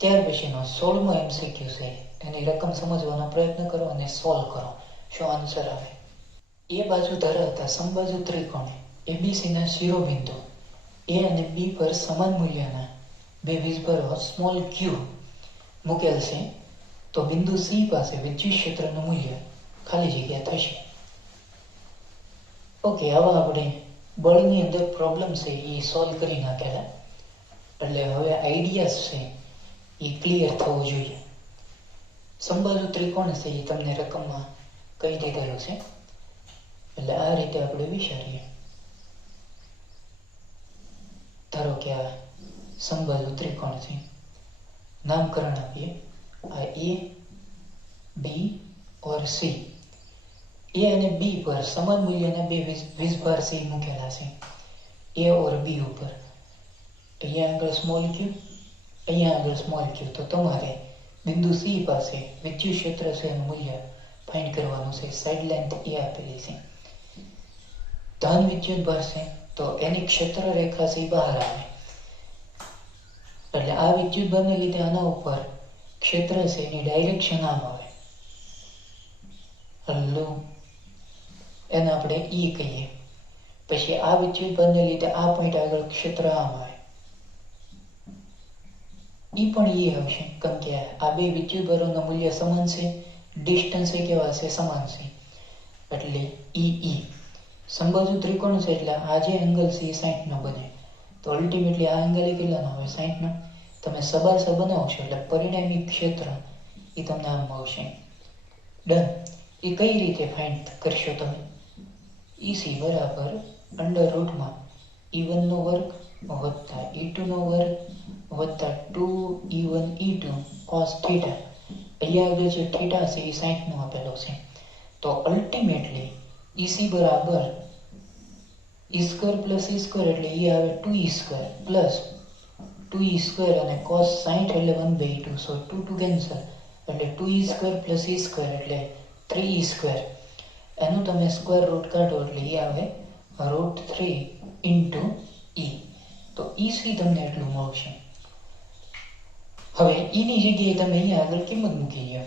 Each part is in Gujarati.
ત્યાર પછીનો 16મો MCQ છે, એની રકમ સમજવાનો પ્રયત્ન કરો અને સોલ્વ કરો. શું આન્સર આવે? એ બાજુ ધરાવતા સમબાજુ ત્રિકોણ એબીસીના શિરોબિંદુ એ અને બી પર સમાન મૂલ્યના બે વીજભારો સ્મોલ ક્યુ મૂકેલ છે, તો બિંદુ સી પાસે વિદ્યુત ક્ષેત્રનું મૂલ્ય ખાલી જગ્યા થશે. ઓકે, આવા આપણે બળની અંદર પ્રોબ્લેમ છે એ સોલ્વ કરી નાખેલા. એટલે હવે આઈડિયાઝ છે એ ક્લિયર થવો જોઈએ. સમબાજુ ત્રિકોણ છે એ તમને રકમમાં કહી દીધેલું છે. એટલે આ રીતે આપણે વિચારીએ. ધારો કે આ સમબાજુ ત્રિકોણ છે, નામકરણ આપીએ. આ એ, બી ઓર સી. એ અને બી પર સમાન મૂલ્યના બે વીજભાર સી મૂકેલા છે એ ઓર બી ઉપર. અહીંયા આગળ સ્મોલ ક્યુ, અહીંયા આગળ સ્મોલ ક્યુ. તો તમારે બિંદુ સી પાસે વિદ્યુત ક્ષેત્ર છે એનું મૂલ્ય ફાઇન્ડ કરવાનું છે. સાઈડ લેન્થ એ આપેલી છે. ધન વિદ્યુત ભાર છે તો એની ક્ષેત્ર રેખા છે બહાર આવે. એટલે આ વિદ્યુત ભારને લીધે આના ઉપર ક્ષેત્ર છે એની ડાયરેક્શન આમ આવે. હલો, એને આપણે ઈ કહીએ. પછી આ વિદ્યુત ભારને લીધે આ પોઈન્ટ આગળ ક્ષેત્ર આમ આવે. ઈ પણ ઈ આવશે, કેમ કે આ બે વિદ્યુત ભારોનું મૂલ્ય સમાન છે, ડિસ્ટન્સ એ કેવા છે? સમાન છે. એટલે ઈ સમબાજુ ત્રિકોણ છે એટલે આ જે એંગલ છે એ 60 નો બને. તો અલ્ટિમેટલી આ એંગલ એ કેટલાનો આવે? 60 નો. તમે સબાસા બનાવશો એટલે પરિણામી ક્ષેત્ર એ તમને આમ આવશે. ડન. એ કઈ રીતે ફાઇન્ડ કરશો તમે? ઈસી બરાબર અંડર રૂટમાં E1 નો વર્ગ વત્તા E2 નો વર્ગ વત્તા 2E1 E2 cos થીટા. અહીંયા આગળ જે થીટા છે એ 60 નો આપેલો છે. તો અલ્ટિમેટલી ઈસી બરાબર E² પ્લસ E² એટલે એ આવે 2E² પ્લસ 2E² અને cos 60 એટલે 1/2. સો 2 કેન્સલ એટલે 2E² પ્લસ E² એટલે 3E². એનું તમે સ્ક્વેર રૂટ કાઢો એટલે એ આવે √3 ઇન્ટુ E. તો ઈસી તમને એટલું મળશે. હવે ઈની જગ્યાએ તમે અહીંયા આગળ કિંમત મૂકી દો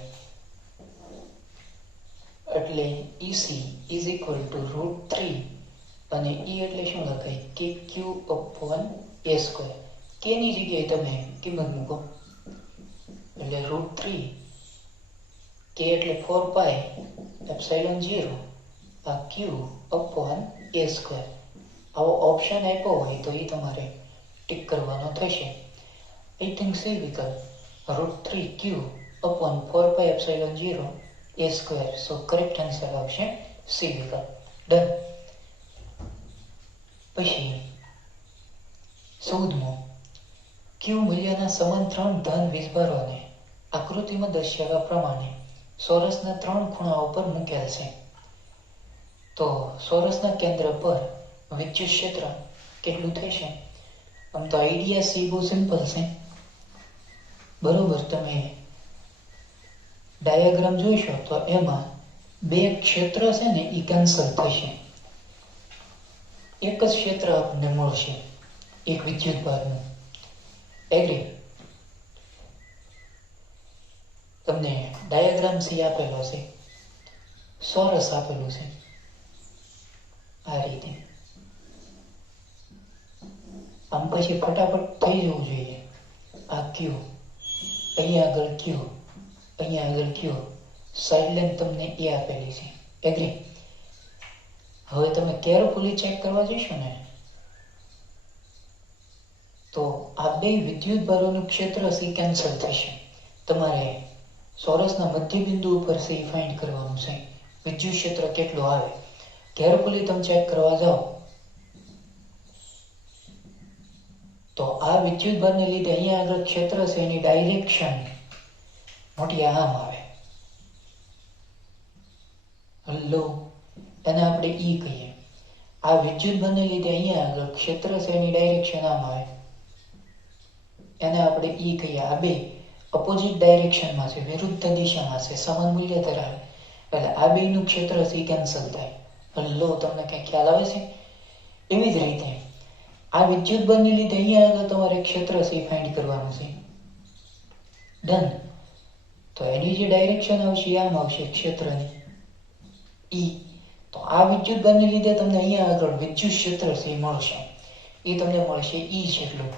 એટલે ઈસી ઇઝ ઇક્વલ ટુ √3 અને ઈ એટલે શું લખાય? KQ/A². કે ની જગ્યાએ તમે કિંમત મૂકો એટલે √3 કે એટલે 4πε0 આ Q/A². આવો ઓપ્શન આપ્યો હોય તો એ તમારે ટિક કરવાનો થશે. આઈ થિંક સી વિકલ્પ √3 Q/4πε0 A². સો કરેક્ટ આન્સર આવશે સી વિકલ્પ. ડન. પછી 14મો, ક્યુ મૂલ્યના સમાન 3 ધન વીજભારોને આકૃતિમાં દર્શાવ્યા પ્રમાણે ચોરસના 3 ખૂણાઓ પર મૂકેલ છે. તો ચોરસના કેન્દ્ર પર વિદ્યુત ક્ષેત્ર કેટલું થશે? આમ તો આઈડિયા સી બહુ સિમ્પલ છે. બરોબર, તમે ડાયાગ્રામ જોઈશો તો એમાં બે ક્ષેત્ર છે ને એ કેન્સલ થશે. એક જ ક્ષેત્ર આપણને મળશે, એક વિદ્યુત ભારનું. એગ્રી? તમને ડાયાગ્રામ સી આપેલો છે, ચોરસ આપેલું છે આ રીતે. આમ પછી ફટાફટ થઈ જવું જોઈએ. આ ક્યુ, અહીંયા આગળ ક્યુ, અહીંયા આગળ ક્યુ, સાઈડ લાઈન તમને એ આપેલી છે. એગ્રી? હવે તમે કેરફુલી ચેક કરવા જશો ને તો આ બે વિદ્યુત ભારોનું ક્ષેત્ર સી કેન્સલ થશે. તમારે ચોરસના મધ્ય બિંદુ ઉપર સી ફાઇન્ડ કરવાનું છે, વિદ્યુત ક્ષેત્ર કેટલું આવે. કેરફુલી તમે ચેક કરવા જાઓ તો આ વિદ્યુત ભારને લીધે અહીંયા આગળ ક્ષેત્ર છે એની ડાયરેક્શન મોટી આમ આવે. હલો, એને આપણે ઈ કહીએ. આ વિદ્યુત ભારને લીધે અહીંયા આગળ ક્ષેત્ર છે એની ડાયરેક્શન આમ આવે, એને આપણે ઈ કહીએ. આ બે અપોઝિટ ડાયરેક્શનમાં છે, વિરુદ્ધ દિશામાં છે, સમાન મૂલ્ય ધરાવે. એટલે આ બેનું ક્ષેત્ર સી કેન્સલ થાય. હલો, તમને કઈ ખ્યાલ આવે છે? એવી જ રીતે આ વિદ્યુત ભારને લીધે અહીંયા આગળ તમારે ક્ષેત્ર સી ફાઇન્ડ કરવાનું છે. ડન. તો એની જે ડાયરેક્શન આવશે આમ આવશે ક્ષેત્રની ઈ. તો આ વિદ્યુતભારને લીધે તમને અહીંયા આગળ વિદ્યુત ક્ષેત્ર છે મળશે, એ તમને મળશે ઈ જેટલું.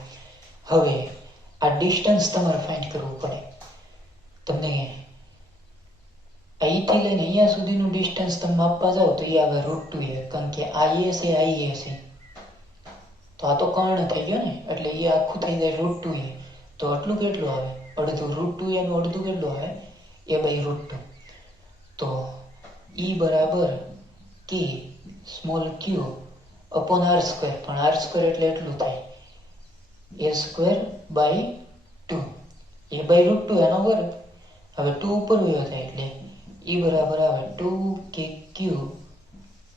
હવે આ ડિસ્ટન્સ તમારે ફાઇન્ડ કરવું પડે. તમને અહીંથી લઈને અહીંયા સુધીનું ડિસ્ટન્સ તમે માપવા જાઓ તો એ આવે √2a, કારણ કે આ એ છે આ એ છે, તો આ તો કર્ણ થઈ ગયો ને, એટલે એ આખું થઈ જાય √2a. તો આટલું કેટલું આવે? અડધું. √2a નું અડધું કેટલું આવે? a/√2. તો E બરાબર k small q upon r², પણ r² એટલે એટલું થાય a²/2, a/√2 એનો વર્ગ. હવે 2 ઉપર વયો જાય એટલે E બરાબર આવે 2kq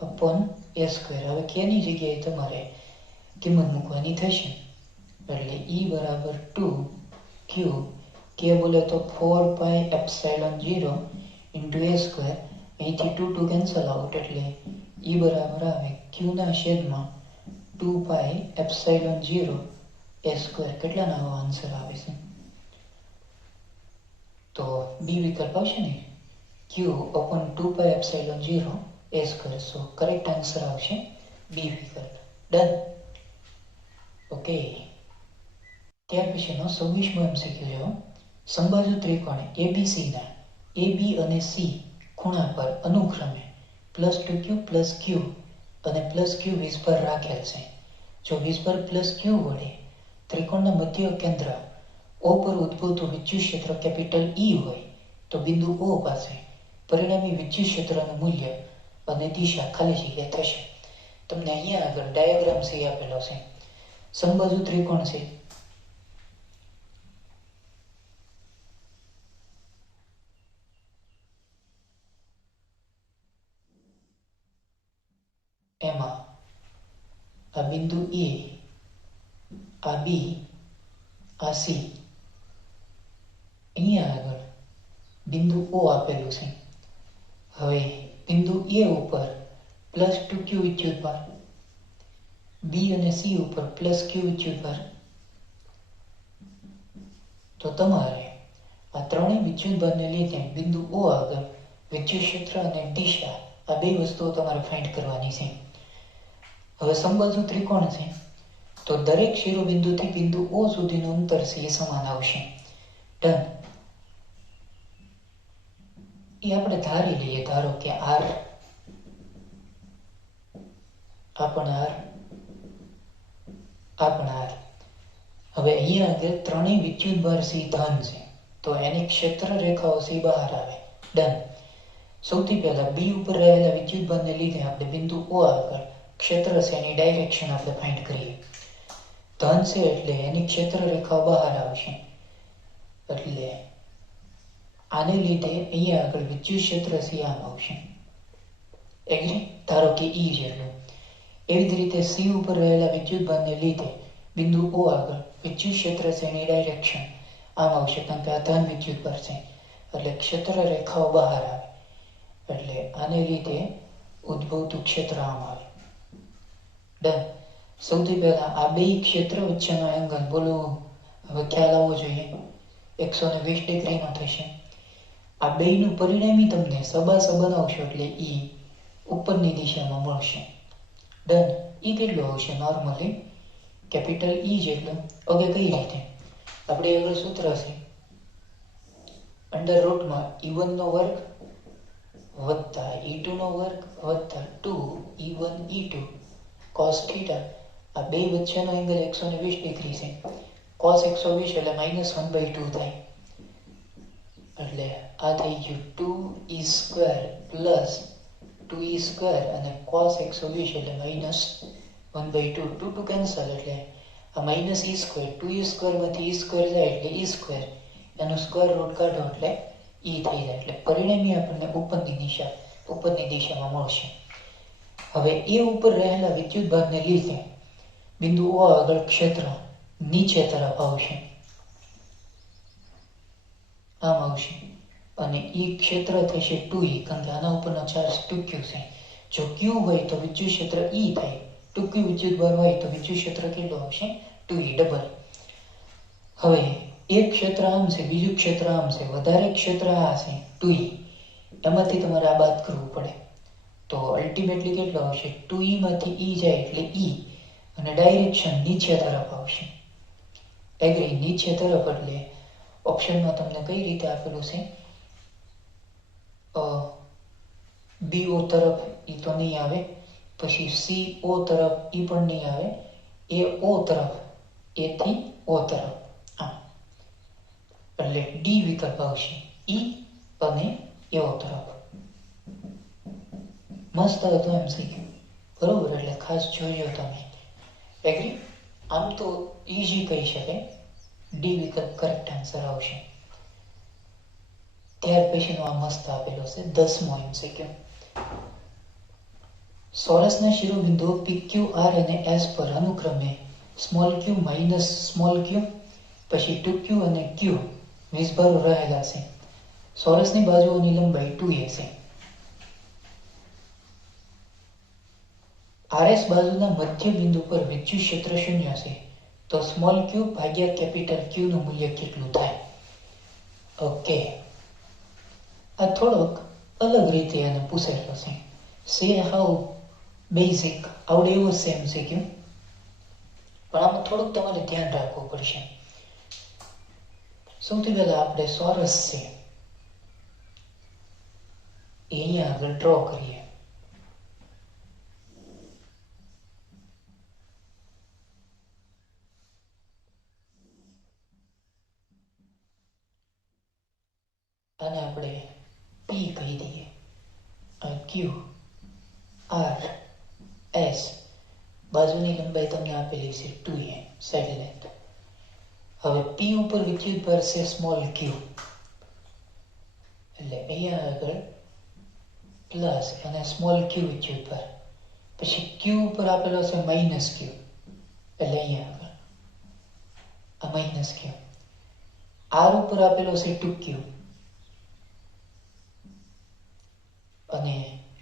અપોન a². હવે k ની જગ્યાએ તમારે કિંમત મૂકવાની થશે, એટલે E બરાબર 2q, k બોલે તો 4πε0 ઇન્ટુ a². અહીંથી 2 કેન્સલ આઉટ, એટલે E બરાબર આવે q ના છેદમાં 2πε0 a². કેટલાનો આવો આન્સર આવે છે? તો બી વિકલ્પ આવશે ને, q અપોન 2πε0 a². સો કરેક્ટ આન્સર આવશે બી વિકલ્પ. ડન. ઓકે. ત્યાર પછીનો 26મો MCQ જો, સમબાજુ ત્રિકોણ ABCના AB અને C ખૂણા પર અનુક્રમે +2q +q અને +q વિસ્ફર રાખેલ છે. જો વિસ્ફર +q વડે ત્રિકોણના મધ્ય કેન્દ્ર O પર ઉદ્ભવતું વિદ્યુત ક્ષેત્ર કેપિટલ E હોય તો બિંદુ O પાસે પરિણામી વિદ્યુત ક્ષેત્રનું મૂલ્ય અને દિશા ખાલી જગ્યા થશે. તમને અહીંયા આગળ ડાયાગ્રામ સી આપેલો છે. સમબાજુ ત્રિકોણ છે, એમાં આ બિંદુ A, આ B, આ C, અહીંયા આગળ બિંદુ O આપેલું છે. હવે બિંદુ A ઉપર +2q વિદ્યુતભાર, B અને C ઉપર +q વિદ્યુતભાર. તો તમારે આ ત્રણેય વિદ્યુતભારને લીધે બિંદુ O આગળ વિદ્યુત ક્ષેત્ર અને દિશા, આ બે વસ્તુઓ તમારે ફાઇન્ડ કરવાની છે. હવે સમબાજુ ત્રિકોણ છે, તો દરેક શિરોબિંદુથી બિંદુ O સુધીનું અંતર છે એ સમાન આવશે. ડન. એ આપણે ધારી લઈએ, ધારો કે r, આ પણ r, આ પણ r. હવે અહીંયા આગળ ત્રણેય વિદ્યુતભાર સી ધન છે, તો એની ક્ષેત્ર રેખાઓ સી બહાર આવે. ડન. સૌથી પહેલા બી ઉપર રહેલા વિદ્યુતભારને લીધે આપણે બિંદુ O આગળ ક્ષેત્ર છે એની ડાયરેક્શન આપણે ફાઇન્ડ કરીએ. ધન છે એટલે એની ક્ષેત્ર રેખાઓ બહાર આવશે, એટલે આને લીધે અહીંયા આગળ વિદ્યુત ક્ષેત્ર છે આમ આવશે. એગ્રી? ધારો કે E જેટલું. એવી જ રીતે સી ઉપર રહેલા વિદ્યુતભારને લીધે બિંદુ O આગળ વિદ્યુત ક્ષેત્ર છે એની ડાયરેક્શન આમ આવશે, કારણ કે આ ધન વિદ્યુતભાર છે, એટલે ક્ષેત્ર રેખાઓ બહાર આવે, એટલે આને લીધે ઉદ્ભવતું ક્ષેત્ર આમ આવે. ડન. સૌથી પહેલા આ બે ક્ષેત્ર વચ્ચેનો એંગલ બોલો, હવે ખ્યાલ આવવો જોઈએ, 120 ડિગ્રીનો થશે. આ બેયનું પરિણામી તમને સબાસ બનાવશો એટલે E ઉપરની દિશામાં મળશે. ડન. E કેટલું આવશે? નોર્મલી કેપિટલ E જેટલું. ઓકે, કઈ રીતે? આપણે આગળ સૂત્ર છે √E1 નો વર્ગ વત્તા E2 નો વર્ગ વત્તા 2E1 E2 cos θ. આ બે વચ્ચેનો એંગલ 120 ડિગ્રી છે. cos 120 એટલે -1/2 થાય, એટલે આ થઈ ગયું 2E² પ્લસ 2E² અને cos 120 એટલે -1/2. 2 કેન્સલ, એટલે આ -E², 2E² માંથી E² જાય એટલે E², એનું સ્ક્વેર રૂટ કાઢો એટલે E થઈ જાય, એટલે પરિણામી આપણને ઉપરની દિશામાં મળશે. હવે એ ઉપર રહેલા વિદ્યુતભારને લીધે બિંદુ O આગળ ક્ષેત્ર નીચે તરફ આવશે, આમ આવશે, અને E ક્ષેત્ર થશે 2E, કારણ કે આના ઉપરનો ચાર્જ 2q છે. જો q હોય તો વિદ્યુત ક્ષેત્ર E થાય, 2q વિદ્યુતભાર હોય તો વિદ્યુત ક્ષેત્ર કેટલું આવશે? 2E double. હવે એક ક્ષેત્ર આમ છે, બીજું ક્ષેત્ર આમ છે, વધારે ક્ષેત્ર આ છે 2e, એમાંથી તમારે આ બાદ કરવું પડે. તો અલ્ટિમેટલી કેટલો આવશે? 2e માંથી e જાય એટલે e, અને ડાયરેક્શન નીચે તરફ આવશે. એગ્રી, નીચે તરફ એટલે ઓપ્શનમાં તમને કઈ રીતે આપેલું છે? BO તરફ એ તો નહીં આવે, પછી CO તરફ એ પણ નહીં આવે, AO તરફ, A થી O તરફ, એટલે ડી વિકલ્પ આવશે, E અને AO તરફ. મસ્ત હતું MCQ, બરોબર? એટલે ખાસ જોજો તમે. એગ્રી? આમ તો ઈઝી કહી શકાય, ડી વિકલ્પ કરેક્ટ આન્સર આવશે. ત્યાર પછીનો આ મસ્ત આપેલો છે 10મો MCQ. ચોરસના શિરોબિંદુઓ PQ, R અને S પર અનુક્રમે q માઇનસ q, પછી 2q અને q વીજભારો રહેલા છે. ચોરસની બાજુઓની લંબાઈ 2a છે. RS બાજુના મધ્ય બિંદુ પર વિદ્યુત ક્ષેત્ર 0 છે. તો q ભાગ્યા Q નું મૂલ્ય કેટલું થાય? ઓકે, આ થોડોક અલગ રીતે એને પૂછેલો છે. હાવ બેઝિક આવડે એવો સેમ છે MCQ, પણ આમાં થોડુંક તમારે ધ્યાન રાખવું પડશે. સૌથી પહેલા આપણે ચોરસ છે એ અહીંયા આગળ ડ્રો કરીએ. આને આપણે P કહી દઈએ. Q, R, S બાજુની લંબાઈ તમને આપેલી છે 2a, સાઈડ લેન્થ. હવે P ઉપર વિદ્યુત ભાર છે q, એટલે અહીંયા આગળ પ્લસ અને q વિદ્યુત ભાર, પછી Q ઉપર આપેલો છે -q, એટલે અહીંયા આગળ આ -q. R ઉપર આપેલો છે 2q, અને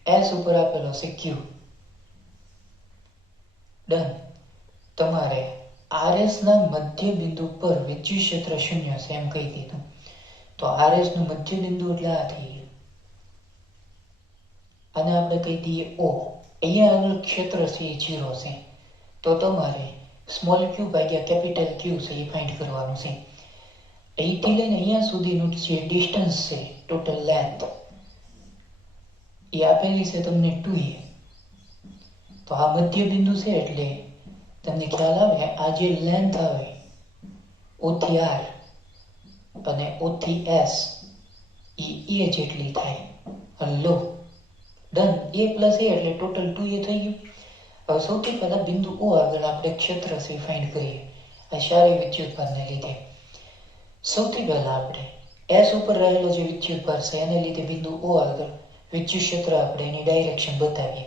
S ઉપર આપેલો છે q. ડન. તમારે RS ના મધ્ય બિંદુ પર વિદ્યુત ક્ષેત્ર 0 છે એમ કહી દીધું. તો RS નું મધ્ય બિંદુ એટલે આ થઈ ગયું. અને આપણે કહી દઈએ O. અહીંયા આગળ ક્ષેત્ર છે એ 0 છે. તો તમારે q ભાગ્યા Q છે એ ફાઇન્ડ કરવાનું છે. અહીંથી લઈને અહીંયા સુધીનું જે ડિસ્ટન્સ છે, ટોટલ લેન્થ, એ આપેલી છે તમને 2a. તો આ મધ્ય બિંદુ છે એટલે તમને ખ્યાલ આવે, આ જે લેન્થ આવે O થી R અને O થી S એ જેટલી થાય. Hello, done. A plus A એટલે ટોટલ 2a થઈ ગયું. હવે સૌથી પહેલા બિંદુ O આગળ આપણે ક્ષેત્ર છે ફાઇન્ડ કરીએ, આ સારી વિદ્યુતભારને લીધે. સૌથી પહેલા આપણે S ઉપર રહેલો જે વિદ્યુતભાર છે એને લીધે બિંદુ O આગળ વિદ્યુત ક્ષેત્ર આપણે એની ડાયરેક્શન બતાવીએ.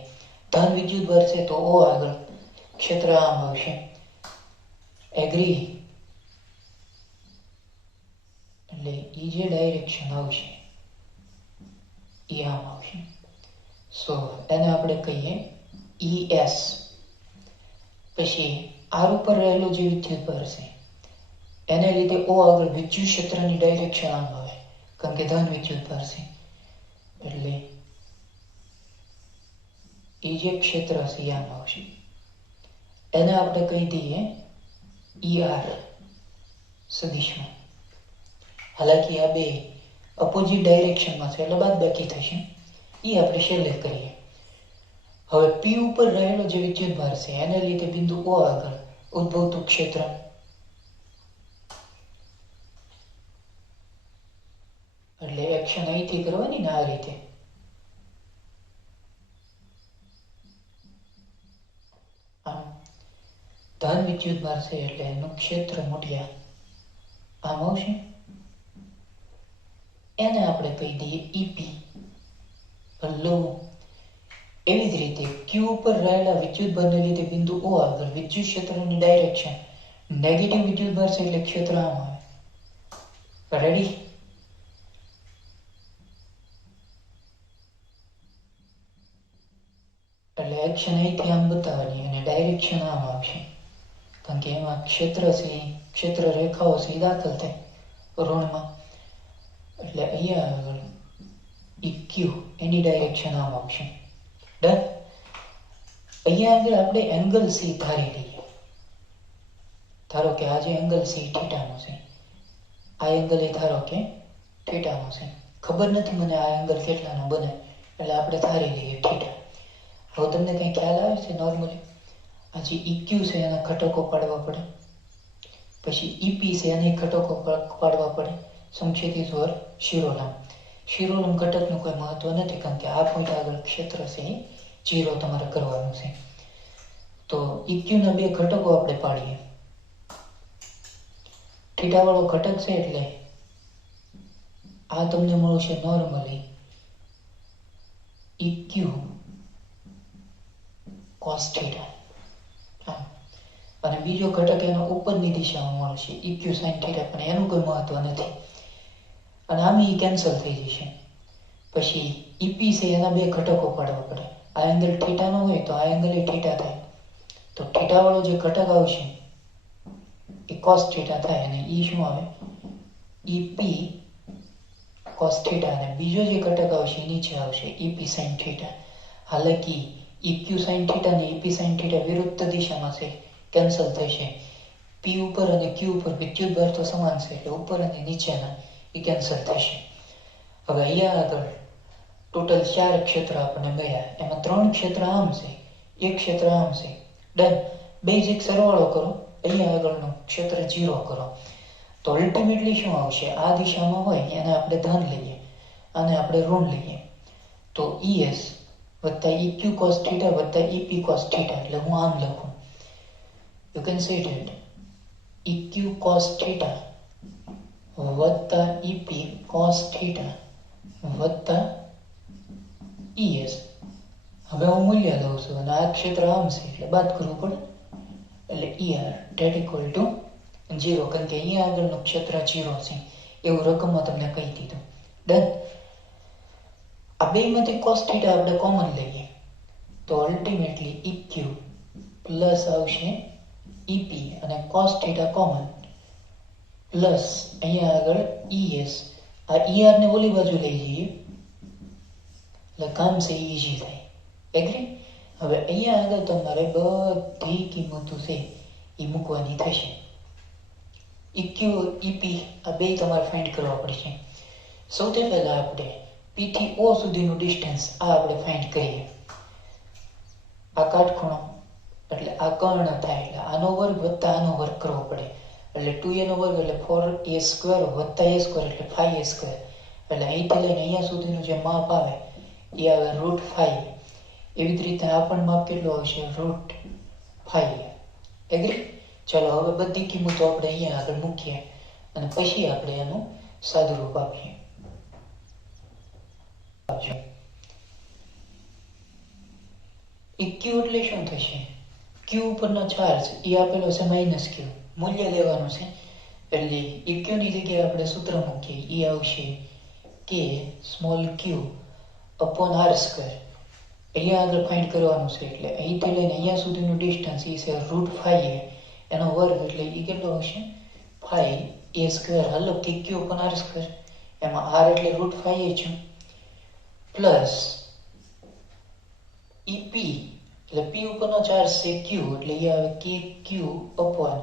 ધન વિદ્યુતભાર છે તો O આગળ ક્ષેત્ર આમ આવશે. એગ્રી? એટલે એ જે ડાયરેક્શન આવશે એ આમ આવશે. સો એને આપણે કહીએ ES. પછી R ઉપર રહેલો જે વિદ્યુતભાર છે એને લીધે O આગળ વિદ્યુત ક્ષેત્રની ડાયરેક્શન આમ આવે, કારણ કે ધન વિદ્યુતભાર છે. એટલે એ જે ક્ષેત્ર છે આમ આવશે. એને આપણે કહી દઈએ ER સદિશમાં. હાલાકી આ બે અપોઝિટ ડાયરેક્શનમાં છે એટલે બાદબાકી થશે, એ આપણે છેલ્લે કરીએ. હવે P ઉપર રહેલો જે વિદ્યુતભાર છે એને લીધે બિંદુ O આગળ ઉદ્ભવતું ક્ષેત્ર, એટલે એક્શન અહીંથી કરવાની ને આ રીતે. આમ ધન વિદ્યુતભાર છે એટલે એનું ક્ષેત્ર મોઢિયા આમ આવશે. એને આપણે કહી દઈએ EP. હલો, એવી જ રીતે Q ઉપર રહેલા વિદ્યુતભારને લીધે બિંદુ O આગળ વિદ્યુત ક્ષેત્રની ડાયરેક્શન નેગેટિવ વિદ્યુતભાર છે એટલે ક્ષેત્ર આમ આવે. રેડી? એટલે એક્શન અહીંથી આમ બતાવવાની અને ડાયરેક્શન આમ આવશે, કારણ કે એમાં ક્ષેત્ર છે, ક્ષેત્ર રેખાઓ છે એ દાખલ થાય. ઋણમાં, એટલે અહીંયા આગળ EQ એની ડાયરેક્શન આમ આવશે. ડન. અહીંયા આગળ આપણે એંગલ સી ધારી લઈએ. ધારો કે આ જે એંગલ સી થીટાનો છે, આ એંગલ એ ધારો કે થીટાનો છે. ખબર નથી મને આ એંગલ કેટલાનો બને, એટલે આપણે ધારી લઈએ થીટા. હવે તમને કંઈ ખ્યાલ આવે છે? નોર્મલી આ જે EQ છે એના ઘટકો પાડવા પડે, પછી EP છે એને ઘટકો પાડવા પડે, સમછેદી સ્વર શિરોનામ. શિરોનામ ઘટકનું કોઈ મહત્વ નથી, કારણ કે આ પોઈન્ટ આગળ ક્ષેત્ર છે એ 0 તમારે કરવાનું છે. તો EQ ના બે ઘટકો આપણે પાડીએ. થીટા વાળો ઘટક છે એટલે આ તમને મળશે નોર્મલી EQ cos થીટા. અને બીજો ઘટક એનો ઉપરની દિશામાં મળશે EQ sin થીટા, પણ એનું કોઈ મહત્વ નથી અને આમ ઈ કેન્સલ થઈ જશે. પછી EP છે એના બે ઘટકો પાડવા પડે. આ એંગલ થીટાનો હોય તો આ એંગલ એ થીટા થાય, તો થીટા વાળો જે ઘટક આવશે એ cos થીટા થાય, અને ઈ શું આવે? EP cos theta. અને બીજો જે ઘટક આવશે નીચે આવશે EP sin થીટા. હાલાકી EQ sin થીટા અને EP sin થીટા વિરુદ્ધ દિશામાં છે, કેન્સલ થશે. P ઉપર અને Q ઉપર વિદ્યુતભાર તો સમાન છે, એટલે ઉપર અને નીચેના એ કેન્સલ થશે. હવે અહીંયા આગળ ટોટલ 4 ક્ષેત્ર આપણે ગયા, એમાં 3 ક્ષેત્ર આમ છે, 1 ક્ષેત્ર આમ છે. ડન. બેઝિક સરવાળો કરો, અહીંયા આગળનું ક્ષેત્ર 0 કરો, તો અલ્ટિમેટલી શું આવશે? આ દિશામાં હોય એને આપણે ધન લઈએ અને આપણે ઋણ લઈએ, તો ES વત્તા EQ cos થીટા વત્તા EP cos થીટા. એટલે હું આમ લખું, you can say it EQ cos theta વત્તા EP cos થીટા વત્તા ES. હવે હું મૂલ્ય લઉં છું અને આ ક્ષેત્ર આમ છે એટલે બાદ કરવું પડે, એટલે ER that equal to 0, કારણ કે અહીંયા આગળનું ક્ષેત્ર 0 છે એવું રકમમાં તમને કહી દીધું. ડન. આ બેમાંથી cos થીટા આપણે કોમન લઈએ, તો અલ્ટિમેટલી EQ પ્લસ આવશે EP અને cos થીટા કોમન પ્લસ અહીંયા આગળ ES. આ ER ને ઓલી બાજુ લઈ જઈએ એટલે કામ છે ઈઝી થાય. એગ્રી? હવે અહીંયા આગળ તમારે બધી કિંમતો છે એ મૂકવાની થશે. EQ EP આ બે તમારે ફાઇન્ડ કરવા પડશે. સૌથી પહેલા આપણે P થી O સુધીનું ડિસ્ટન્સ આ આપણે ફાઇન્ડ કરીએ. આ કાટખૂણો એટલે આ કર્ણ થાય, એટલે આનો વર્ગ વત્તા આનો વર્ગ કરવો પડે, એટલે 2a નો વર્ગ એટલે 4a² વત્તા a² એટલે 5a². એટલે અહીંથી લઈને અહીંયા સુધીનું જે માપ આવે એ આવે √5. એવી જ રીતે આ પણ માપ કેટલું આવશે? √5. એગ્રી? ચાલો હવે બધી કિંમતો આપણે અહીંયા આગળ મૂકીએ અને પછી આપણે એનું સાદુરૂપ આપીએ. EQ એટલે શું થશે? Q ઉપરનો ચાર્જ એ આપેલો છે -Q, મૂલ્ય લેવાનું છે, એટલે EQ ની જગ્યાએ આપણે સૂત્ર મૂકીએ, એ આવશે K small q upon r². અહીંયા આગળ ફાઇન્ડ કરવાનું છે, એટલે અહીંથી લઈને અહીંયા સુધીનું ડિસ્ટન્સ એ છે √5a, એનો વર્ગ એટલે એ કેટલો હશે? 5a². હાલો કે q upon r², એમાં r એટલે √5a છે, પ્લસ EP એટલે P ઉપરનો ચાર્જ છે Q, એટલે એ આવે KQ upon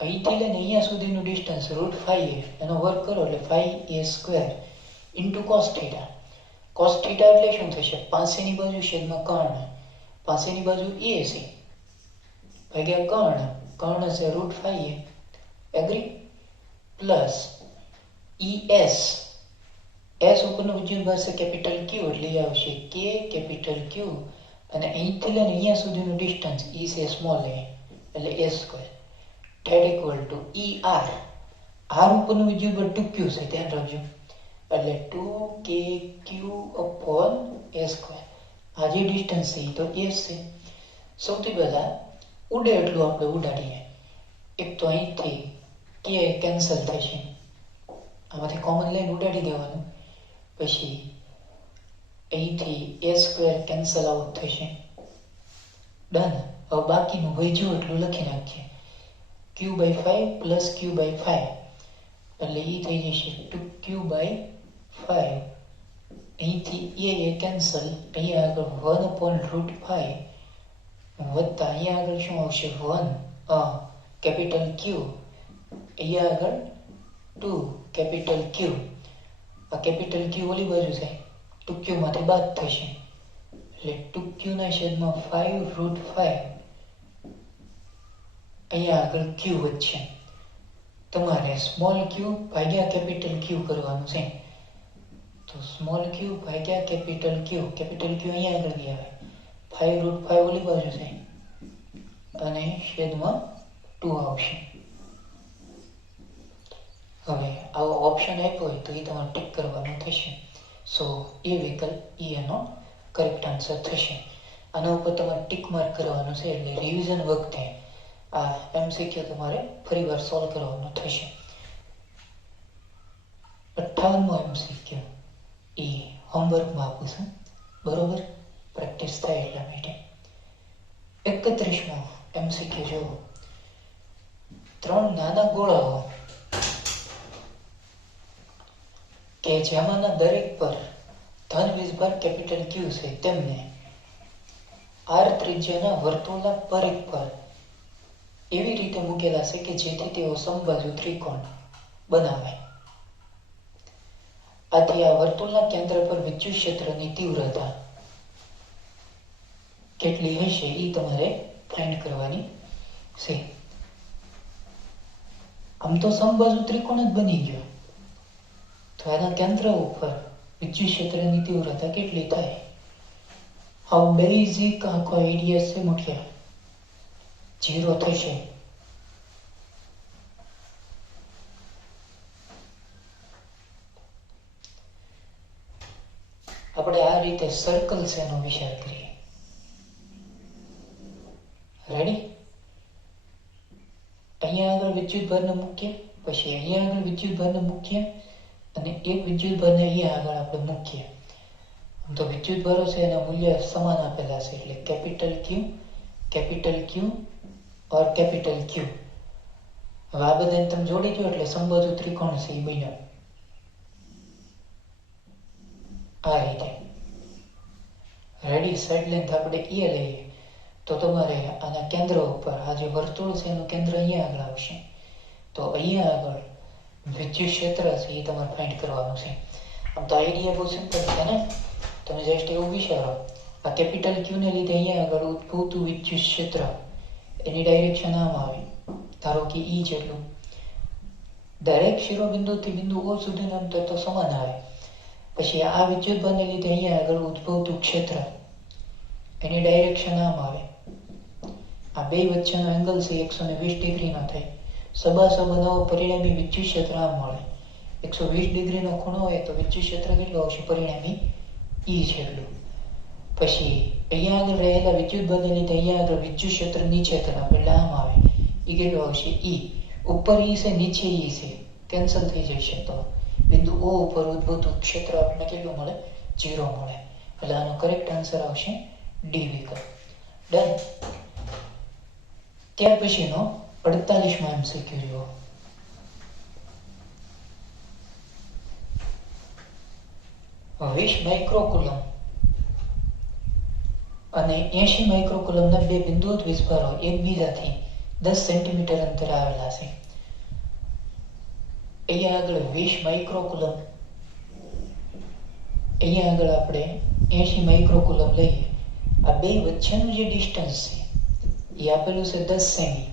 અહીંથી લઈને અહીંયા સુધીનું ડિસ્ટન્સ √5a, એનો વર્ગ કરો એટલે 5a² into cos theta. cos theta એટલે શું થશે? પાસેની બાજુ છેદમાં કર્ણ, પાસેની બાજુ a છે ભાગ્યા કર્ણ, કર્ણ છે √5a. Agri? Plus ES, S ઉપરનો વિદ્યુતભાર છે કેપિટલ Q, એટલે એ આવશે K કેપિટલ Q, અને અહીંથી લઈને અહીંયા સુધીનું ડિસ્ટન્સ E છે સ્મોલ a, એટલે a². that equal to ER. R ઉપરનું વિદ્યુતભાર 2Q છે, ધ્યાન રાખજો, એટલે 2KQ upon a². આ જે ડિસ્ટન્સ છે એ તો s છે. સૌથી પહેલા ઉડે એટલું આપણે ઉડાડીએ. એક તો અહીંથી K કેન્સલ થશે, આમાંથી કોમન લઈને ઉડાડી દેવાનું, પછી અહીંથી a² કેન્સલ આઉટ થશે. ડન. હવે બાકીનું વધ્યું એટલું લખી નાખીએ, q/5 પ્લસ q/5 એટલે એ થઈ જશે 2q/5. અહીંથી એ કેન્સલ, અહીંયા આગળ 1/√5 વત્તા અહીંયા આગળ શું આવશે 1 કેપિટલ Q, અહીંયા આગળ 2 કેપિટલ Q. આ કેપિટલ Q ઓલી બાજુ છે 2q માંથી બાદ થશે એટલે 2q ના છેદમાં 5√5. અહીંયા આગળ q વધશે. તમારે સ્મોલ q ભાગ્યા કેપિટલ Q કરવાનું છે. તો સ્મોલ q ભાગ્યા કેપિટલ Q. કેપિટલ Q અહીંયા આગળ લઈ આવે, 5√5 ઓલી બાજુ છે અને છેદમાં 2 આવશે. હવે આવો ઓપ્શન આપ્યો હોય તો એ તમારે ટિક કરવાનું થશે. સો એ વિકલ્પ એનો કરેક્ટ આન્સર થશે. આના ઉપર તમારે ટિક માર્ક કરવાનું છે એટલે રિવિઝન વખતે આ એમસીક્યુ તમારે ફરીવાર સોલ્વ કરવાનો થશે. 58મો એમસીક્યુ એ હોમવર્કમાં આપું છું, બરોબર? પ્રેક્ટિસ થાય એટલા માટે. 31મો એમસીક્યુ જો 3 નાના ગોળાઓ કે જેમાંના દરેક પર ધન વીજભાર કેપિટલ Q છે તેમને R ત્રિજ્યાના વર્તુળના પરિઘ પર એવી રીતે મૂકેલા છે કે જેથી તેઓ સમબાજુ ત્રિકોણ બનાવે. આથી આ વર્તુળના કેન્દ્ર પર વિદ્યુત ક્ષેત્રની તીવ્રતા કેટલી હશે એ તમારે ફાઇન્ડ કરવાની છે. આમ તો સમબાજુ ત્રિકોણ જ બની ગયો, તો આના કેન્દ્ર ઉપર વિદ્યુત ક્ષેત્રની તીવ્રતા કેટલી થાય? હાઉ બેઝિક આખો આઈડિયા છે મુઠિયા, 0 થશે. આપણે આ રીતે સર્કલ છે એનો વિચાર કરીએ. રેડી? અહીંયા આગળ વિદ્યુતભારને મૂકીએ, પછી અહીંયા આગળ વિદ્યુતભારને મૂકીએ અને એક વિદ્યુતભારને અહીંયા આગળ આપણે મૂકીએ. આમ તો વિદ્યુતભારો છે એના મૂલ્ય સમાન આપેલા છે એટલે કેપિટલ Q ઓર કેપિટલ Q. હવે આ બધાને તમે જોડી દો એટલે સમબાજુ ત્રિકોણ છે એ બન્યો. આ રીતે રેડી. સાઈડ લેન્થ આપણે એ લઈએ તો તમારે આના કેન્દ્ર ઉપર આ જે વર્તુળ છે એનું કેન્દ્ર અહીંયા આગળ આવશે. તો અહીંયા આગળ વિદ્યુત ક્ષેત્ર છે એ તમારે ફાઇન્ડ કરવાનું છે. આમ તો આઈડિયા બહુ સિમ્પલ છે ને, તમે જસ્ટ એવું વિચારો, આ કેપિટલ Q ને લીધે અહીંયા આગળ ઉદ્ભવતું વિદ્યુત ક્ષેત્ર એની ડાયરેક્શન આમ આવી, ધારો કે E જેટલું. દરેક શિરોબિંદુથી બિંદુ O સુધીનું અંતર તો સમાન આવે. પછી આ વિદ્યુતભારને લીધે અહીંયા આગળ ઉદ્ભવતું ક્ષેત્ર એની ડાયરેક્શન આમ આવે. આ બે વચ્ચેનો એંગલ છે 120 ડિગ્રીનો થાય. સબાસો બનાવો પરિણામી વિદ્યુત ક્ષેત્ર આમ મળે. 120 ડિગ્રીનો ખૂણો હોય તો વિદ્યુત ક્ષેત્ર કેટલું આવશે? પરિણામી E જેટલું. પછી અહીંયા આગળ રહેલા વિદ્યુતભારને લીધે અહીંયા આગળ વિદ્યુત ક્ષેત્ર નીચે તરફ એટલે આમ આવે. એ કેટલું આવશે? E. ઉપર E છે, નીચે E છે, કેન્સલ થઈ જશે. તો બિંદુ O ઉપર ઉદ્ભવતું ક્ષેત્ર આપણને કેટલું મળે? 0 મળે. એટલે આનો કરેક્ટ આન્સર આવશે ડી વિકલ્પ. ડન. ત્યાર પછીનો 48મો એમસીક્યુ રહ્યો. વીસ માઇક્રોકુલમ અને 80 માઇક્રોકુલમના બે બિંદુવત વીજભારો એકબીજાથી 10 સેન્ટીમીટર અંતરે આવેલા છે. અહીંયા આગળ 20 માઇક્રોકુલમ, અહીંયા આગળ આપણે 80 માઇક્રોકુલમ લઈએ. આ બે વચ્ચેનું જે ડિસ્ટન્સ છે એ આપેલું છે 10 સેમી.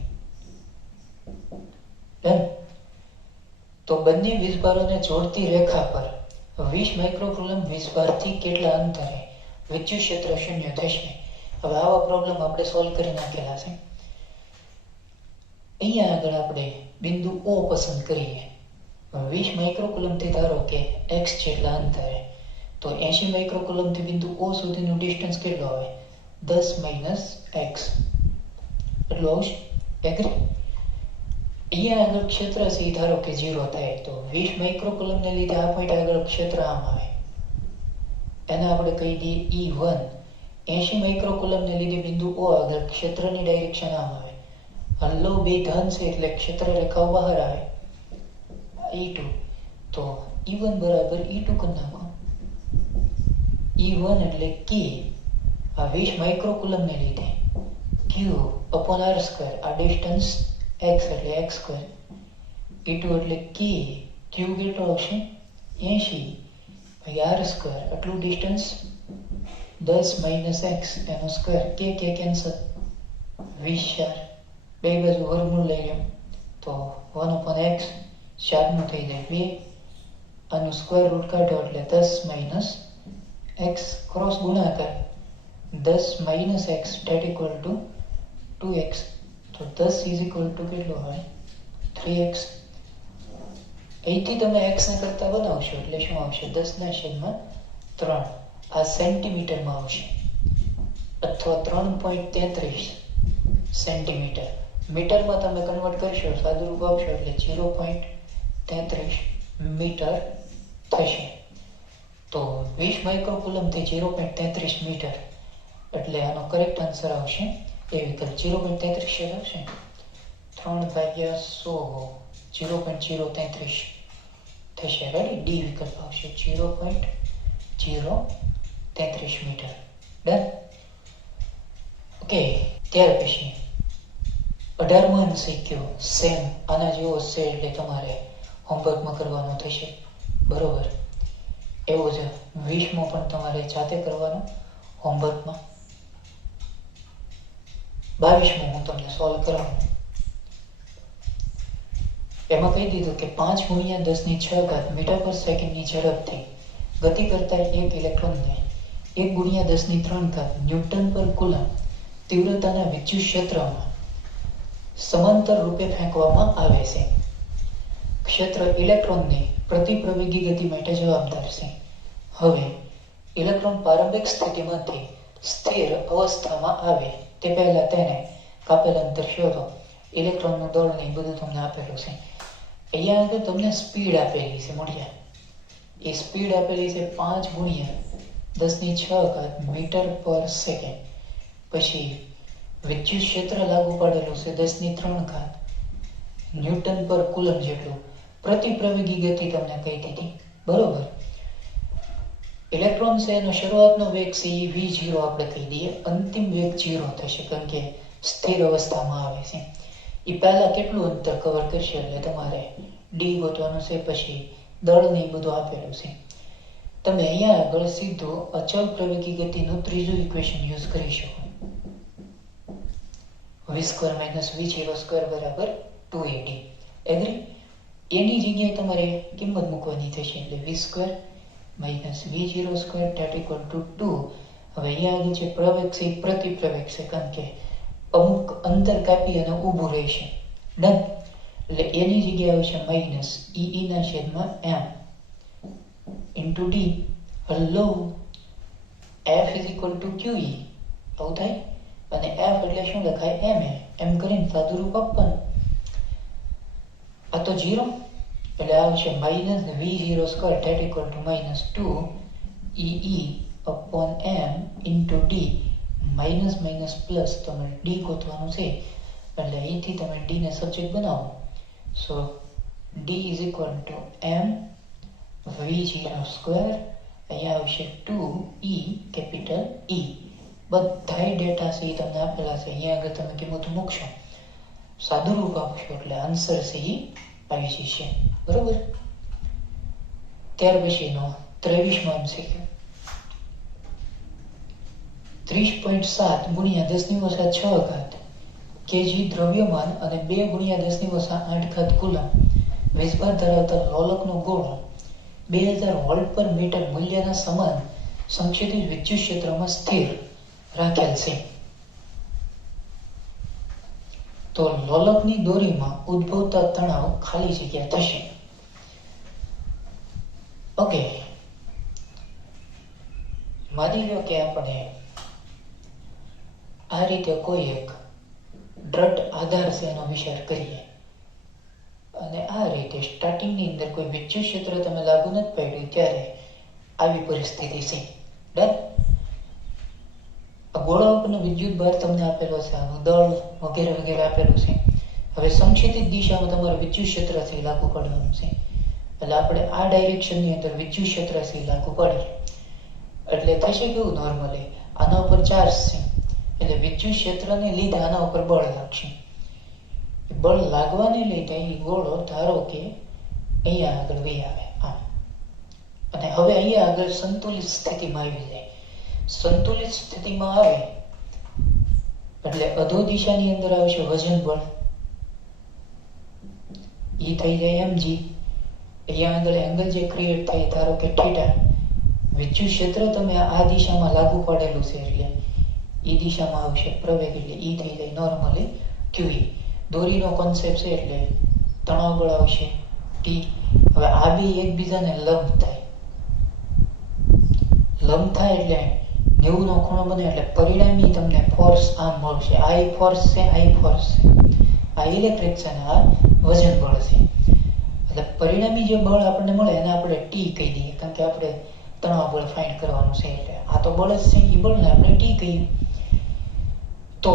તો બંને વીજભારોને જોડતી રેખા પર 20 માઇક્રોકુલમ વીજભારથી કેટલા અંતરે વિદ્યુત ક્ષેત્ર શૂન્ય થશે? હવે આવા પ્રોબ્લેમ આપણે સોલ્વ કરી નાખેલા છે. અહીંયા આગળ આપણે બિંદુ O પસંદ કરીએ. 20 માઇક્રોકુલમથી ધારો કે x જેટલા અંતરે, તો 80 માઇક્રોકુલમથી બિંદુ O સુધીનું ડિસ્ટન્સ કેટલું આવે? 10 - x એટલું આવશે. એગ્રી? અહીંયા આગળ ક્ષેત્ર છે ધારો કે 0 થાય તો 20 માઇક્રોકુલમને લીધે આ પોઈન્ટ આગળ ક્ષેત્ર આમ આવે, એને આપણે કહી દઈએ E1. 80 માઇક્રોકુલમને લીધે બિંદુ O આગળ ક્ષેત્રની ડાયરેક્શન આમ આવે. હલ્લો બે ધન છે એટલે ક્ષેત્ર રેખાઓ બહાર આવે. E2, તો E1 બરાબર E2 કરી નાખો. E1 એટલે કે આ 20 માઇક્રોકુલમ ને લીધે Q upon r સ્ક્વેર, આ ડિસ્ટન્સ x એટલે x સ્ક્વેર. E2 એટલે કે Q કેટલો આવશે 80 ભાઈ r સ્ક્વેર, આટલું ડિસ્ટન્સ 10 - x એનો સ્ક્વેર. કે કેન્સલ, 20 બે બાજુ વર્ગમૂળ લઈ લો તો 1/x 4 નું થઈ જાય 2, આનું સ્ક્વેર રૂટ કાઢો એટલે 10 - x ક્રોસ ગુણાકાર 10 - x that equal to 2x. તો 10 is equal to કેટલો હોય 3x. અહીંથી તમે x ના કરતા બનાવશો એટલે શું આવશે 10/3. આ સેન્ટીમીટરમાં આવશે અથવા 3.33 સેન્ટીમીટર. મીટરમાં તમે કન્વર્ટ કરશો સાદુરૂપ આવશો એટલે 0.33 મીટર થશે. તો 20 માઇક્રોકુલમ થી 0.33 મીટર એટલે આનો કરેક્ટ આન્સર આવશે એ વિકલ્પ. 0.33 આવશે 3/100 0.033 થશે. રેડી, ડી વિકલ્પ આવશે 0.033 મીટર. ડન. ઓકે, ત્યાર પછી 18મો MCQ સેમ આના જેવો છે એટલે તમારે હોમવર્કમાં કરવાનો થશે. બરોબર, એવો જ 20મો પણ તમારે જાતે કરવાનો હોમવર્કમાં. 22મો હું તમને સોલ્વ કરાવું. એમાં કહી દીધું કે 5 × 10⁶ મીટર પર સેકન્ડની ઝડપથી ગતિ કરતા એક ઇલેક્ટ્રોનને 1 × 10⁻³ ન્યૂટન પર કુલમ તીવ્રતાના વિદ્યુત ક્ષેત્રમાં સમાંતર રૂપે ફેંકવામાં આવે છે. ક્ષેત્ર ઇલેક્ટ્રોનની પ્રતિપ્રવેગી ગતિ માટે જવાબદાર છે. હવે ઇલેક્ટ્રોન પ્રારંભિક સ્થિતિમાંથી સ્થિર અવસ્થામાં આવે તે પહેલા તેને કાપેલ અંતર શોધો. ઇલેક્ટ્રોનનું દળ ને બધું તમને આપેલું છે. અહીંયા આગળ તમને સ્પીડ આપેલી છે મળ્યા. એ સ્પીડ આપેલી છે 5 × 10⁶ મીટર પર સેકન્ડ. પછી વિદ્યુત ક્ષેત્ર લાગુ પાડેલું છે 10⁻³ ન્યૂટન પર કુલમ જેટલું. પ્રતિપ્રવેગી ગતિ તમને કહી દીધી. બરોબર, ઇલેક્ટ્રોન છે એનો શરૂઆતનો વેગ છે એ v0 આપણે કહી દઈએ. અંતિમ વેગ 0 થશે કારણ કે સ્થિર અવસ્થામાં આવે છે. એ પહેલા કેટલું અંતર કવર કરશે એટલે તમારે ડી ગોતવાનું છે. પછી દળ ને બધું આપેલું છે. તમે અહીંયા આગળ સીધું અચળ પ્રવેગી ગતિનું ત્રીજું ઇક્વેશન યુઝ કરી શકો. v² - v0² બરાબર 2ad. એગ્રી? એની જગ્યાએ તમારે કિંમત મૂકવાની થશે એટલે v² - v0² that equal to 2. હવે અહીંયા આગળ જે પ્રવેગ છે એ પ્રતિપ્રવેગ છે કારણ કે અમુક અંતર કાપી અને ઊભું રહેશે. ડન. એટલે એની જગ્યાએ આવશે -e/m into d. Hello, f is equal to qe આવું થાય. અને f એટલે શું લખાય ma. એમ કરીને સાદુરૂપ આપવાનું. આ તો 0 એટલે આવશે -v0² that equal to -2e/m into d. Minus minus plus તમારે ડી ગોતવાનું છે એટલે અહીંથી તમે ડી ને સબ્જેક્ટ બનાવો. So D is equal to m v0². અહીંયા આવશે 2e કેપિટલ E. બધા ડેટા છે એ તમને આપેલા છે. અહીંયા આગળ તમે કિંમત મૂકશો, સાદું રૂપ આપશો એટલે આન્સર છે એ આવી જશે. બરોબર. ત્યાર પછીનો 23મો MCQ 30.7 × 10⁻6 કેજી દ્રવ્યમાન અને 2 × 10⁸ કુલમ વીજભાર ધરાવતા લોલકનો ગોળો 2000 વોલ્ટ પર મીટર મૂલ્યના સમાન સંક્ષેપિત વિદ્યુત ક્ષેત્રમાં સ્થિર રાખેલ છે. તો લોલકની દોરીમાં ઉદ્ભવતા તણાવ ખાલી જગ્યા થશે. ઓકે, માની લો કે આપણે આ રીતે કોઈ એક દ્રઢ આધાર છે એનો વિચાર કરીએ અને આ રીતે સ્ટાર્ટિંગની અંદર કોઈ વિદ્યુત ક્ષેત્ર તમે લાગુ નથી પાડ્યું ત્યારે આવી પરિસ્થિતિ છે. ડન. આ ગોળા ઉપરનો વિદ્યુત ભાર તમને આપેલો છે, આનું દળ વગેરે વગેરે આપેલું છે. હવે સંક્ષેપિત દિશામાં તમારે વિદ્યુત ક્ષેત્રથી લાગુ પાડવાનું છે. એટલે આપણે આ ડાયરેક્શનની અંદર વિદ્યુત ક્ષેત્ર છે લાગુ પાડીએ એટલે થશે કેવું નોર્મલી આના ઉપર ચાર્જ છે એટલે વિદ્યુત ક્ષેત્રને લીધે આના ઉપર બળ લાગશે. બળ લાગવાને લીધે એ ગોળો ધારો કે અહીંયા આગળ વહી આવે આમ અને હવે અહીંયા આગળ સંતુલિત સ્થિતિમાં આવી જાય. સંતુલિત સ્થિતિમાં આવે એટલે અધો દિશાની અંદર આવશે વજન બળ ઈ થઈ જાય mg. અહીંયા આગળ એંગલ જે ક્રિએટ થાય ધારો કે થીટા વિદ્યુત ક્ષેત્ર તમે આ દિશામાં લાગુ પાડેલું છે એટલે ઈ દિશામાં આવશે પ્રવેગ એટલે ઈ થઈ જાય નોર્મલી qe. દોરીનો કોન્સેપ્ટ છે એટલે તણાવ બળ આવશે t. હવે આ બે એકબીજાને લંબ થાય એટલે 90 નો ખૂણો બને એટલે પરિણામી તમને ફોર્સ આમ મળશે. આ ફોર્સ છે આ ઇલેક્ટ્રિક છે અને આ વજન બળ છે. એટલે પરિણામી જે બળ આપણને મળે એને આપણે ટી કહી દઈએ કારણ કે આપણે તણાવ બળ ફાઇન્ડ કરવાનું છે એટલે આ તો બળ જ છે એ બળને આપણે ટી કહીએ. તો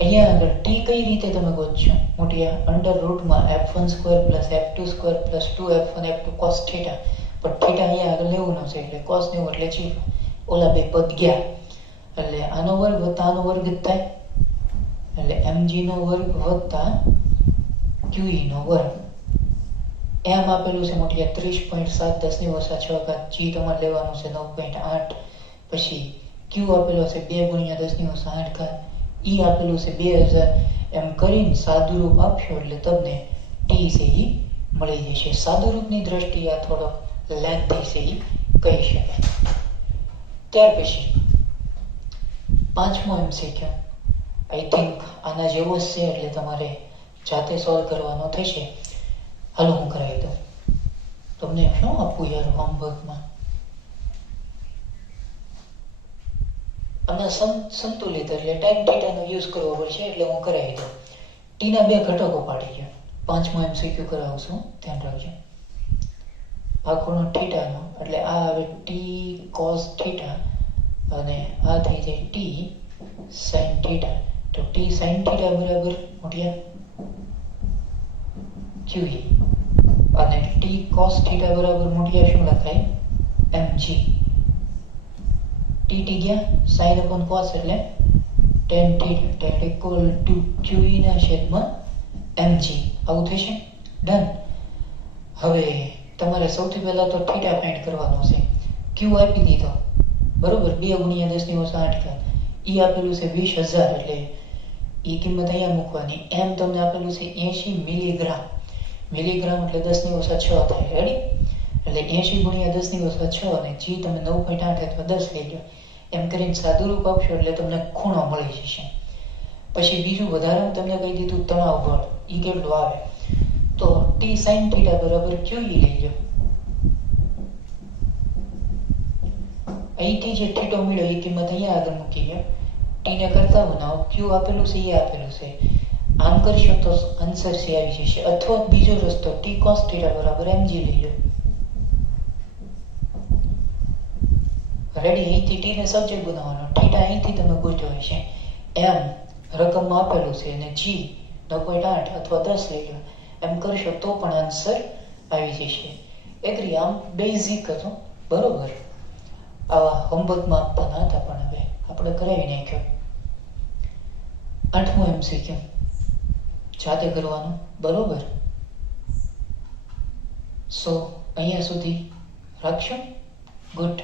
અહીંયા આગળ ટી કઈ રીતે તમે ગોતશો મોટી અંડર રૂટમાં f1² + f2² + 2f1 f2 cos theta પણ થીટા અહીંયા આગળ લેવું ન છે એટલે cos 90 એટલે ચીફ ઓલા બે પદ ગયા એટલે આનો વર્ગ વત્તા આનો વર્ગ જ થાય એટલે mg નો વર્ગ વત્તા qe નો વર્ગ. એમ આપેલું છે મોટી 30.7 10 ની ઓછા 6 g તમારે લેવાનું છે 9.8 પછી q આપેલો છે 2 × 10 ની ઓછા 8 ઈ આપેલું છે 2000 એમ કરીને સાદુરૂપ આપશો એટલે તમને ટી છે ઈ મળી જશે. સાદુરૂપની દ્રષ્ટિએ આ થોડોક લેન્થી છે ઈ કહી શકાય. ત્યાર પછી પાંચમો MCQ આઈ થિંક આના જેવો જ છે એટલે તમારે જાતે સોલ્વ કરવાનો થશે. હાલો હું કરાવી દઉં. તમને શું આપવું યાર હોમવર્કમાં આમાં સંતુલિત એટલે tan થીટાનો યુઝ કરવો પડશે એટલે હું કરાવી દઉં. ટીના બે ઘટકો પાડી ગયો. પાંચમો MCQ કરાવશું ધ્યાન રાખજો. આ ખૂણો થીટાનો એટલે આ આવે t cos થીટા અને આ થઈ જાય t sin થીટા. તો t sin થીટા બરાબર મોટિયા qe અને t cos થીટા બરાબર મોટિયા શું લખાય mg. t ગયા sin upon cos એટલે tan theta equal to qe ના છેદમાં mg. આવું થશે. ડન. હવે તમારે સૌથી પહેલા તો થીટા ફાઇન્ડ કરવાનો છે. q આપી દીધો બરોબર 2 × 10 ની ઓછા 8 ઈ આપેલું છે 20000 એટલે ઈ કિંમત અહીંયા મૂકવાની. એમ તમને આપેલું છે 80 મિલીગ્રામ એટલે 10 ની ઓછા 6 થાય. રેડી? એટલે 80 × 10 ની ઓછા 6 અને g તમે 9.8 અથવા 10 લઈ લો એમ કરીને સાદુરૂપ આપશો એટલે તમને ખૂણો મળી જશે. પછી બીજું વધારાનું તમને કહી દીધું તણાવ બળ ઈ કેટલું આવે તો t sin થીટા બરાબર qe લઈ લો. અહીંથી જે થીટો મળ્યો એ કિંમત અહીંયા આગળ મૂકી ગયો. t ને કરતા બનાવો q આપેલું છે એ આપેલું છે આમ કરશો તો આન્સર સી આવી જશે. અથવા બીજો રસ્તો t cos થીટા બરાબર mg લઈ લો. રેડી? અહીંથી t ને સબ્જેક્ટ બનાવવાનો. થીટા અહીંથી તમે ગોઠવ્યો હશે એમ રકમમાં આપેલું છે અને g 9.8 અથવા 10 લઈ લો. એમ કરશો તો પણ આન્સર આવી જશે. એગ્રી? આમ બેઝિક હતો બરોબર. આવા હોમવર્કમાં આપવાના હતા પણ હવે આપણે કરાવી નાખ્યો. 8મો MCQ જાતે કરવાનું બરોબર. સો અહીંયા સુધી રાખશો. ગુડ.